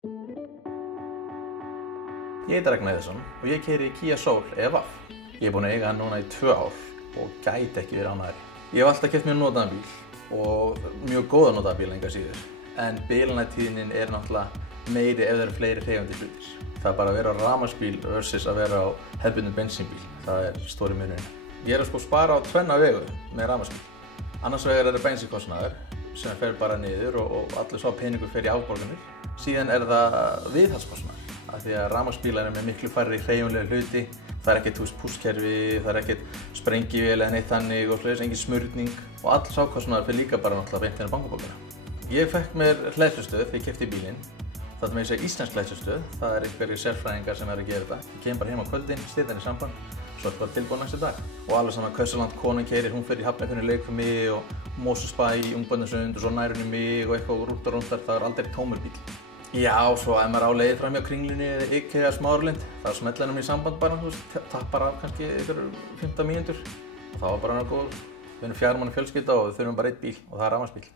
Ég heiti Ragnar Eðarsson og ég keyri Kia Soul EVAF. Ég búinn að eiga hann núna í 2 ár og gæti ekki verið ánægðari. Ég hef alltaf keypt mjög notaðan bíl og mjög góðan notaðan bíl engu að síður. En bilanlegstíðnin er náttúrulega meiri ef það eru fleiri hreyfandi hlutir. Það er bara að vera á rafmagnsbíl versus að vera á hefðbundnum bensínbíl. Það er stóri munurinn. Ég er að spara á 2 vegu með rafmagnsbíl. Annars vegar er bensínkostnaður sem fer bara niður og allur sá peningur fer í afborganir. Síðan er það viðhaldskostnaður. Af því að rafmagnsbílar eru með miklu færri hreyfanlega hluti. Það er ekkert pústkerfi, það er ekkert sprengivél eða neitt þannig og svoleiðis, engin smurning. Og allur sá kostnaður fer líka bara náttúrulega beint inn á bankabókina. Ég fekk mér hleðslustöð þegar ég keypti bílinn. Það er með þess að íslensk hleðslustöð. Það er einhverjir sérfræðingar sem eru að gera þetta. Ég kem bara heim á kvöldin, styð henni í samband, svo er bara tilbúin næsta dag. Og alveg saman hversu langt konan keyrir, hún fer í Hafnarfirði leikfimi og Mosfellsbæ í Ungbarnasund og svo nær hún í mig og eitthvað rúntar, það er aldrei tómur bíl. Já, svo ef maður á leið fram hjá Kringlunni eða IKEA Smáralind, þá smellir hann í samband bara, tappar af kannski ykkur 15 mínútur og þá var bara hann góð. Við erum 4 manna fjölskylda og við þurfum bara 1 bíl og það er rafmagnsbíl.